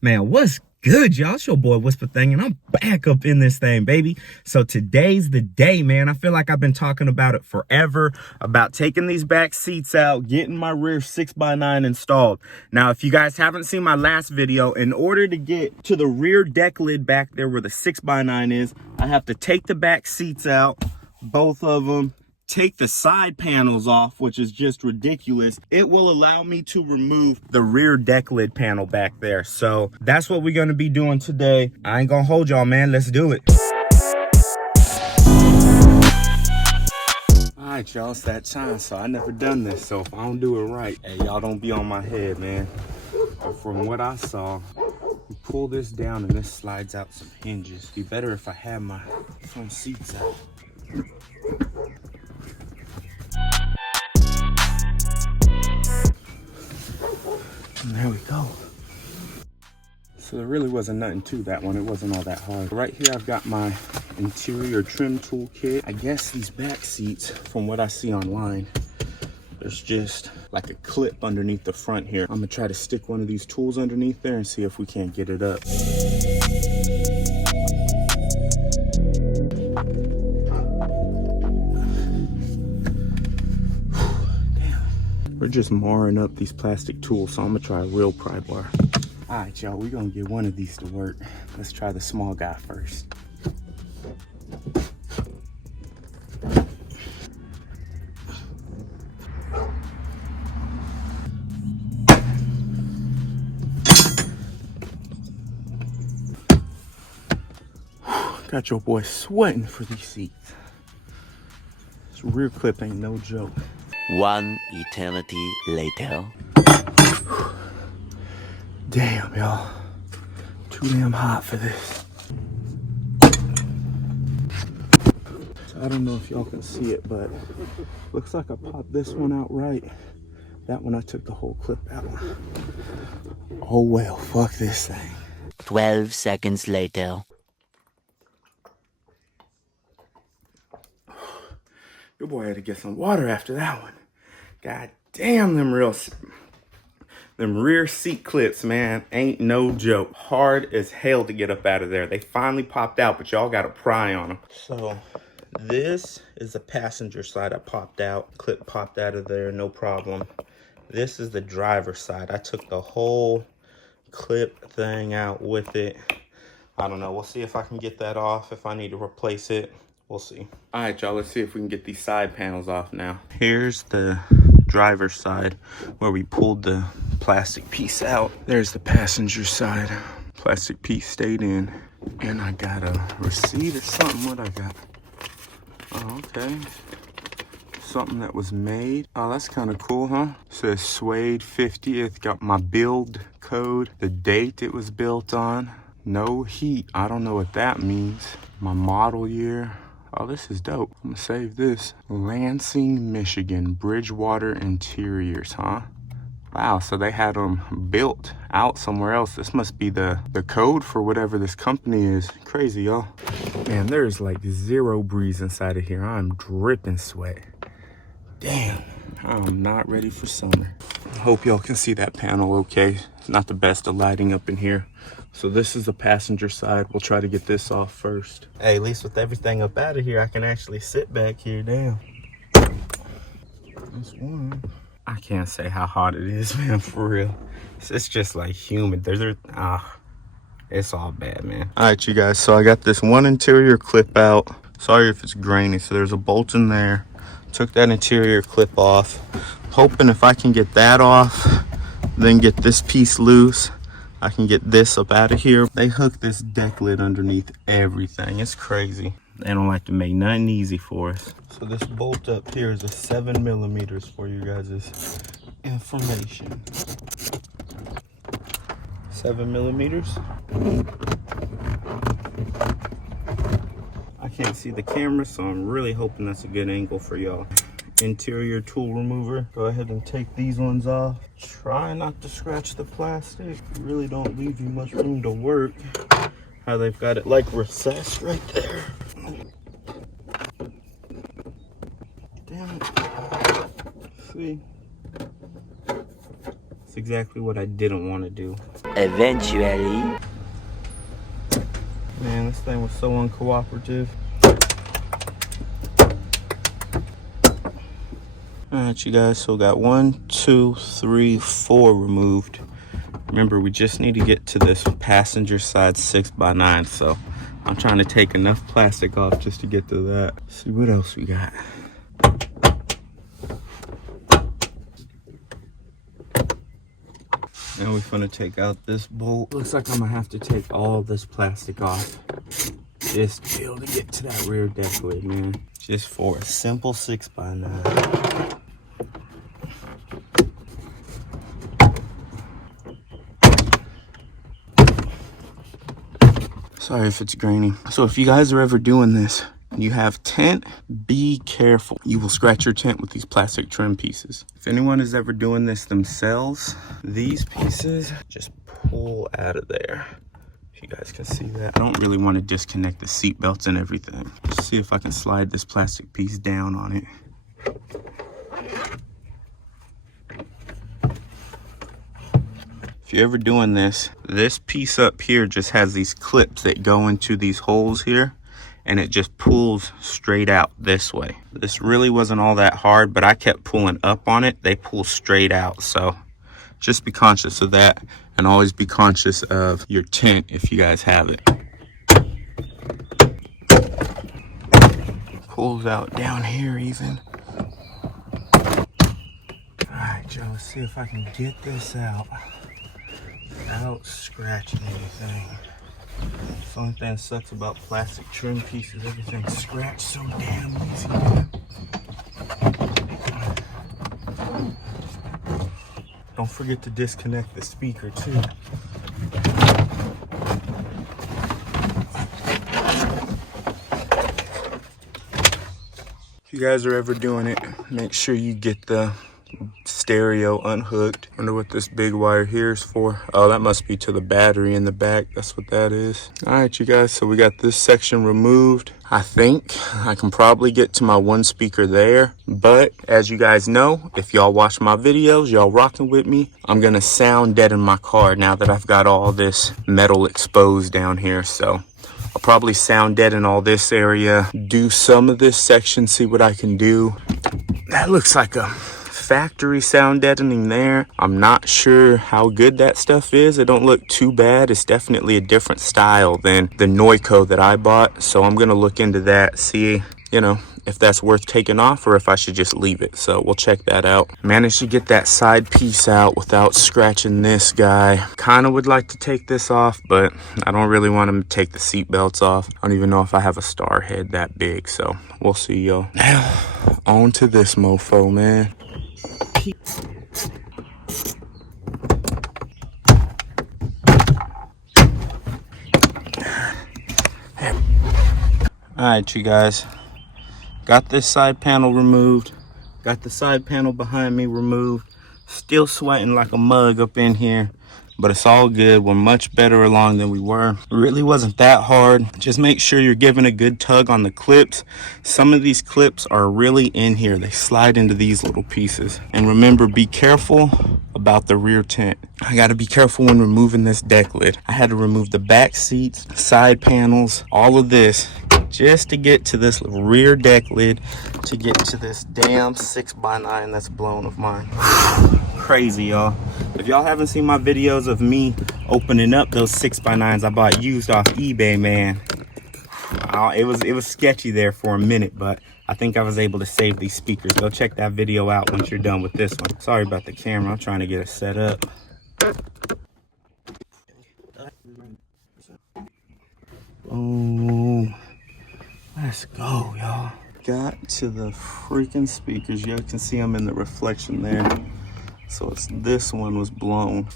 Man, what's good, y'all? It's your boy Whisper Thing, and I'm back up in this thing, baby. So today's the day, man. I feel like I've been talking about it forever, about taking these back seats out, getting my rear 6x9 installed. Now, if you guys haven't seen my last video, in order to get to the rear deck lid back there where the 6x9 is, I have to take the back seats out, both of them, take the side panels off, which is just ridiculous. It will allow me to remove the rear deck lid panel back there. So that's what we're going to be doing today. I ain't gonna hold y'all, man. Let's do it. All right, y'all, it's that time. So I never done this, so if I don't do it right, hey, y'all don't be on my head, man. But from what I saw, you pull this down and this slides out some hinges. It'd be better if I had my front seats out. And there we go. So there really wasn't nothing to that one. It wasn't all that hard. Right here, I've got my interior trim tool kit. I guess these back seats, from what I see online, there's just like a clip underneath the front here. I'm gonna try to stick one of these tools underneath there and see if we can't get it up. We're just marring up these plastic tools, so I'm gonna try a real pry bar. All right, y'all, we're gonna get one of these to work. Let's try the small guy first. Got your boy sweating for these seats. This rear clip ain't no joke. One eternity later. Damn, y'all. Too damn hot for this. So I don't know if y'all can see it, but looks like I popped this one out right. That one I took the whole clip out. Oh well, fuck this thing. 12 seconds later. Your boy had to get some water after that one. God damn, them rear seat clips, man, ain't no joke. Hard as hell to get up out of there. They finally popped out, but y'all got to pry on them. So this is the passenger side. I popped out, clip popped out of there, no problem. This is the driver's side. I took the whole clip thing out with it. I don't know. We'll see if I can get that off. If I need to replace it, we'll see. All right, y'all, let's see if we can get these side panels off now. Here's the driver's side where we pulled the plastic piece out. There's the passenger side. Plastic piece stayed in. And I got a receipt or something. What I got? Oh, okay. Something that was made. Oh, that's kind of cool, huh? It says Suede 50. It's got my build code, the date it was built on. No heat. I don't know what that means. My model year. Oh, this is dope. I'm gonna save this. Lansing, Michigan, Bridgewater Interiors, huh? Wow, so they had them built out somewhere else. This must be the code for whatever this company is. Crazy, y'all. Man, there's like zero breeze inside of here. I'm dripping sweat. Damn, I'm not ready for summer. I hope y'all can see that panel okay. It's not the best of lighting up in here. So this is the passenger side. We'll try to get this off first. Hey, at least with everything up out of here, I can actually sit back here. Damn. That's one. I can't say how hot it is, man, for real. It's just like humid. It's all bad, man. All right, you guys, so I got this one interior clip out. Sorry if it's grainy. So there's a bolt in there. Took that interior clip off. Hoping if I can get that off, then get this piece loose, I can get this up out of here. They hook this deck lid underneath everything. It's crazy. They don't like to make nothing easy for us. So this bolt up here is a 7mm for you guys' information. 7mm. I can't see the camera, so I'm really hoping that's a good angle for y'all. Interior tool remover. Go ahead and take these ones off. Try not to scratch the plastic. Really don't leave you much room to work. How they've got it like recessed right there. Damn it. See? It's exactly what I didn't want to do. Eventually. Man, this thing was so uncooperative. Alright, you guys, so we got 1, 2, 3, 4 removed. Remember, we just need to get to this passenger side 6x9, so I'm trying to take enough plastic off just to get to that. Let's see what else we got. Now we're gonna take out this bolt. Looks like I'm gonna have to take all this plastic off just to be able to get to that rear deck lid, man. Just for a simple 6x9. Sorry if it's grainy. So if you guys are ever doing this, you have tint, be careful. You will scratch your tint with these plastic trim pieces. If anyone is ever doing this themselves, these pieces just pull out of there. If you guys can see that. I don't really want to disconnect the seat belts and everything. Let's see if I can slide this plastic piece down on it. If you're ever doing this, this piece up here just has these clips that go into these holes here, and it just pulls straight out this way. This really wasn't all that hard, but I kept pulling up on it. They pull straight out, so just be conscious of that, and always be conscious of your tint if you guys have it. Pulls out down here even. All right, Joe, let's see if I can get this out without scratching anything. The only thing that sucks about plastic trim pieces, everything's scratched so damn easy. Don't forget to disconnect the speaker too. If you guys are ever doing it, make sure you get the stereo unhooked. Wonder what this big wire here is for. Oh, that must be to the battery in the back. That's what that is. All right, you guys, so we got this section removed. I think I can probably get to my one speaker there, but as you guys know, if y'all watch my videos, y'all rocking with me, I'm gonna sound dead in my car now that I've got all this metal exposed down here. So I'll probably sound dead in all this area, do some of this section, see what I can do. That looks like a factory sound deadening there. I'm not sure how good that stuff is. It don't look too bad. It's definitely a different style than the Noico that I bought. So I'm gonna look into that, see, you know, if that's worth taking off or if I should just leave it. So we'll check that out. Managed to get that side piece out without scratching this guy. Kind of would like to take this off, but I don't really want to take the seat belts off. I don't even know if I have a star head that big. So we'll see, y'all. Now on to this mofo, man. Alright, you guys, got this side panel removed, got the side panel behind me removed. Still sweating like a mug up in here, but it's all good. We're much better along than we were. It really wasn't that hard. Just make sure you're giving a good tug on the clips. Some of these clips are really in here. They slide into these little pieces. And remember, be careful about the rear tint. I got to be careful when removing this deck lid. I had to remove the back seats, side panels, all of this, just to get to this rear deck lid, to get to this damn 6x9 that's blown of mine. Crazy, y'all. If y'all haven't seen my videos of me opening up those 6x9s I bought used off eBay, man, it was sketchy there for a minute, but I think I was able to save these speakers. Go check that video out once you're done with this one. Sorry about the camera. I'm trying to get it set up. Boom. Let's go, y'all. Got to the freaking speakers. You can see I'm in the reflection there. So it's this one was blown.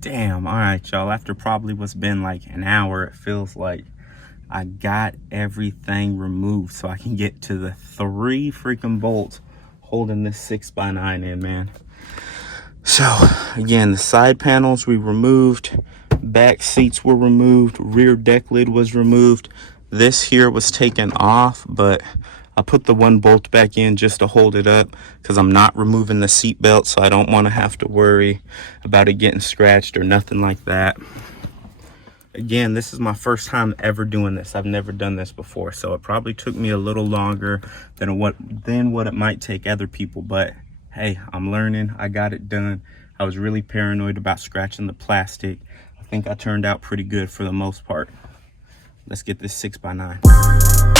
Damn. All right, y'all. After probably what's been like an hour, it feels like I got everything removed so I can get to the 3 freaking bolts holding this 6x9 in, man. So again, the side panels we removed, back seats were removed, rear deck lid was removed. This here was taken off, but I put the one bolt back in just to hold it up because I'm not removing the seat belt, so I don't want to have to worry about it getting scratched or nothing like that. Again, this is my first time ever doing this. I've never done this before, so it probably took me a little longer than what it might take other people, but hey, I'm learning. I got it done. I was really paranoid about scratching the plastic. I think I turned out pretty good for the most part. Let's get this 6x9.